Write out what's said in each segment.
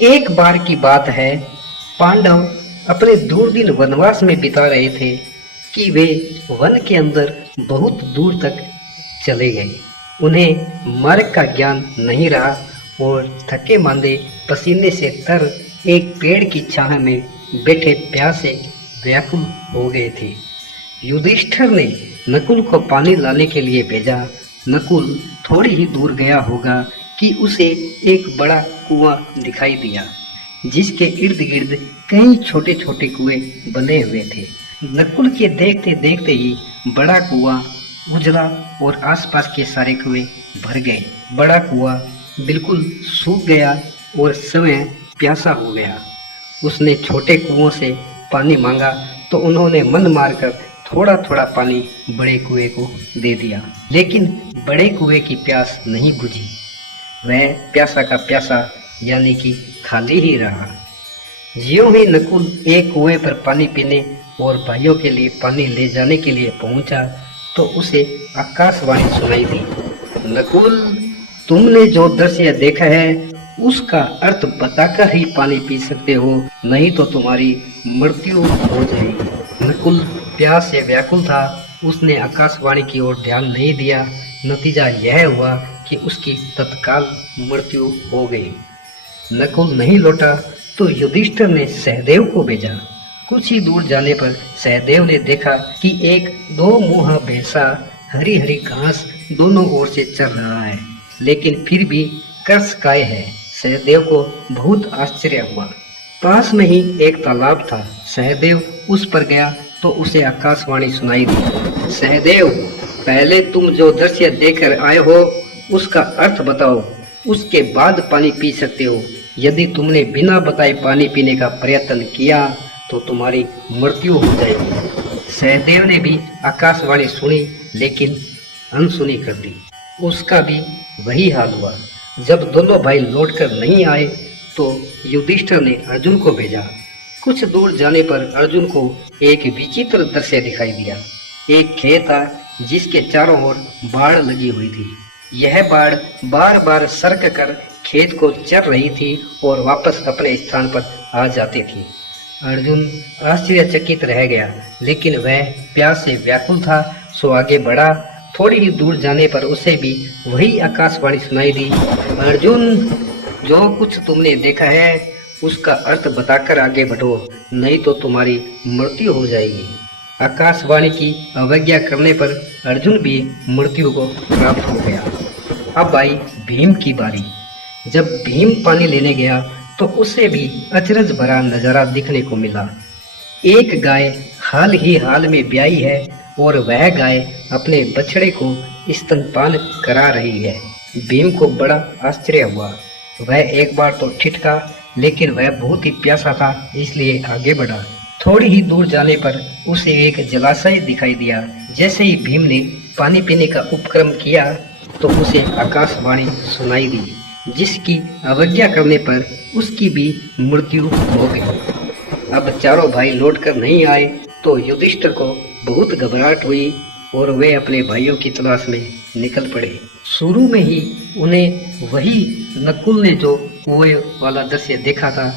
एक बार की बात है, पांडव अपने दूर दिन वनवास में बिता रहे थे कि वे वन के अंदर बहुत दूर तक चले गए। उन्हें मार्ग का ज्ञान नहीं रहा और थके मांदे पसीने से तर एक पेड़ की छाया में बैठे प्यासे व्याकुल हो गए थे। युधिष्ठिर ने नकुल को पानी लाने के लिए भेजा। नकुल थोड़ी ही दूर गया होगा कि उसे एक बड़ा कुआं दिखाई दिया, जिसके इर्द गिर्द कई छोटे छोटे कुएं बने हुए थे। नकुल के देखते देखते ही बड़ा कुआं उजला और आसपास के सारे कुएं भर गए। बड़ा कुआं बिल्कुल सूख गया और स्वयं प्यासा हो गया। उसने छोटे कुओं से पानी मांगा तो उन्होंने मन मारकर थोड़ा थोड़ा पानी बड़े कुएं को दे दिया, लेकिन बड़े कुएं की प्यास नहीं बुझी। वह प्यासा का प्यासा यानी कि खाली ही रहा। ज्यों ही नकुल एक कुएं पर पानी पीने और भाइयों के लिए पानी ले जाने के लिए पहुंचा तो उसे आकाशवाणी सुनाई दी। नकुल, तुमने जो दृश्य देखा है उसका अर्थ बताकर ही पानी पी सकते हो, नहीं तो तुम्हारी मृत्यु हो जाएगी। नकुल प्यास से व्याकुल था। उसने आकाशवाणी की ओर ध्यान नहीं दिया। नतीजा यह हुआ कि उसकी तत्काल मृत्यु हो गई। नकुल नहीं लौटा तो युधिष्ठिर ने सहदेव को भेजा। कुछ ही दूर जाने पर सहदेव ने देखा कि एक दो मुहा भैंसा हरी हरी घास दोनों ओर से चल रहा है, लेकिन फिर भी कर्षकाय है। सहदेव को बहुत आश्चर्य हुआ। पास में ही एक तालाब था। सहदेव उस पर गया तो उसे आकाशवाणी सुनाई दी। सहदेव, पहले तुम जो दृश्य देखकर आए हो उसका अर्थ बताओ, उसके बाद पानी पी सकते हो। यदि तुमने बिना बताए पानी पीने का प्रयत्न किया तो तुम्हारी मृत्यु हो जाएगी। सहदेव ने भी आकाशवाणी सुनी लेकिन अनसुनी कर दी। उसका भी वही हाल हुआ। जब दोनों भाई लौटकर नहीं आए तो युधिष्ठिर ने अर्जुन को भेजा। कुछ दूर जाने पर अर्जुन को एक विचित्र दृश्य दिखाई दिया। एक खेत था जिसके चारों ओर बाढ़ लगी हुई थी। यह बाढ़ बार बार सरक कर खेत को चर रही थी और वापस अपने स्थान पर आ जाती थी। अर्जुन आश्चर्यचकित रह गया, लेकिन वह प्यास से व्याकुल था, सो आगे बढ़ा। थोड़ी ही दूर जाने पर उसे भी वही आकाशवाणी सुनाई दी। अर्जुन, जो कुछ तुमने देखा है उसका अर्थ बताकर आगे बढ़ो, नहीं तो तुम्हारी मृत्यु हो जाएगी। आकाशवाणी की अवज्ञा करने पर अर्जुन भी मृत्यु को प्राप्त हो गया। अब आई भीम की बारी। जब भीम पानी लेने गया तो उसे भी अचरज भरा नजारा दिखने को मिला। एक गाय हाल में ब्याई है और वह गाय अपने बछड़े को स्तनपान करा रही है। भीम को बड़ा आश्चर्य हुआ। वह एक बार तो ठिठका, लेकिन वह बहुत ही प्यासा था, इसलिए आगे बढ़ा। थोड़ी ही दूर जाने पर उसे एक जलाशय दिखाई दिया। जैसे ही भीम ने पानी पीने का उपक्रम किया तो उसे आकाशवाणी सुनाई दी, जिसकी अवज्ञा करने पर उसकी भी मृत्यु हो गई। अब चारों भाई लौटकर नहीं आए तो युधिष्ठिर को बहुत घबराहट हुई और वे अपने भाइयों की तलाश में निकल पड़े। शुरू में ही उन्हें वही नकुल ने जो कुएं वाला दृश्य देखा था,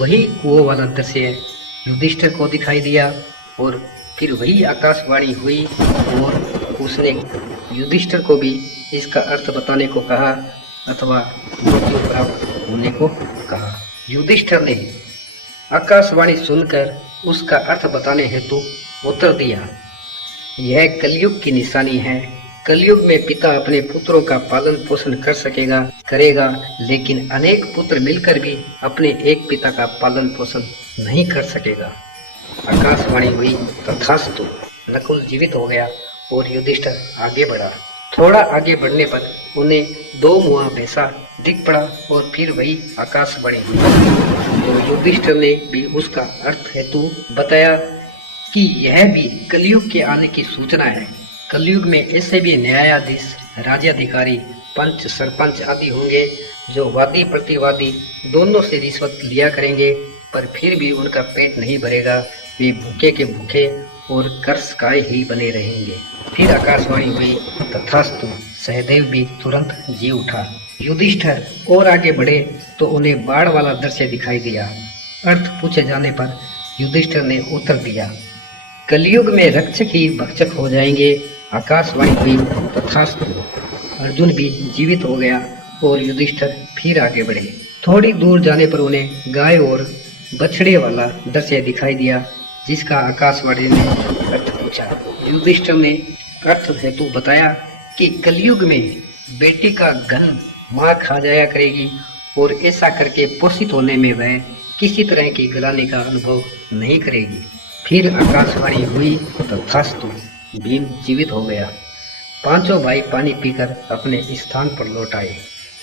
वही कुओं वाला दृश्य युधिष्ठिर को दिखाई दिया और फिर वही आकाशवाणी हुई और उसने युधिष्ठिर को भी इसका अर्थ बताने को कहा अथवा मृत्यु प्राप्त होने को कहा। युधिष्ठिर ने आकाशवाणी सुनकर उसका अर्थ बताने हेतु उत्तर दिया। यह कलयुग की निशानी है। कलयुग में पिता अपने पुत्रों का पालन पोषण करेगा, लेकिन अनेक पुत्र मिलकर भी अपने एक पिता का पालन पोषण नहीं कर सकेगा। आकाशवाणी हुई तथास्तु। नकुल जीवित हो गया और युधिष्ठिर आगे बढ़ा। थोड़ा आगे बढ़ने पर उन्हें दो मुहा भैंसा दिख पड़ा और फिर वही आकाशवाणी हुई। तो युधिष्ठिर ने भी उसका अर्थ हेतु बताया कि यह भी कलयुग के आने की सूचना है। कलयुग में ऐसे भी न्यायाधीश, राज्याधिकारी, पंच, सरपंच आदि होंगे जो वादी प्रतिवादी दोनों से रिश्वत लिया करेंगे, पर फिर भी उनका पेट नहीं भरेगा। वे भूखे के भूखे और कर्षकाय ही बने रहेंगे। फिर आकाशवाणी हुई तथास्तु। सहदेव भी तुरंत जी उठा। युधिष्ठिर और आगे बढ़े तो उन्हें बाढ़ वाला दृश्य दिखाई दिया। अर्थ पूछे जाने पर युधिष्ठिर ने उत्तर दिया, कलयुग में रक्षक ही भक्षक हो जाएंगे। आकाशवाणी हुई तथास्तु। अर्जुन भी जीवित हो गया और युधिष्ठिर फिर आगे बढ़े। थोड़ी दूर जाने पर उन्हें गाय और बछड़े वाला दृश्य दिखाई दिया, जिसका आकाशवाणी ने अर्थ पूछा। युधिष्ठिर ने अर्थ हेतु बताया कि कलयुग में बेटी का घन मां खा जाया करेगी और ऐसा करके पोषित होने में वह किसी तरह की गलाने का अनुभव नहीं करेगी। फिर आकाशवाणी हुई तथास्तु। भीम जीवित हो गया। पांचों भाई पानी पीकर अपने स्थान पर लौट आए।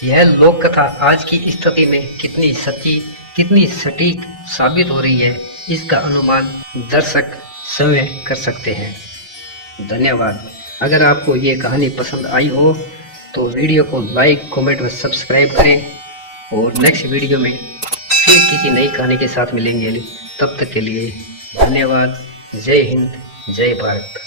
यह लोक कथा आज की स्थिति में कितनी सच्ची, कितनी सटीक साबित हो रही है, इसका अनुमान दर्शक स्वयं कर सकते हैं। धन्यवाद। अगर आपको ये कहानी पसंद आई हो तो वीडियो को लाइक, कमेंट व सब्सक्राइब करें और नेक्स्ट वीडियो में फिर किसी नई कहानी के साथ मिलेंगे। तब तक के लिए धन्यवाद। जय हिंद, जय भारत।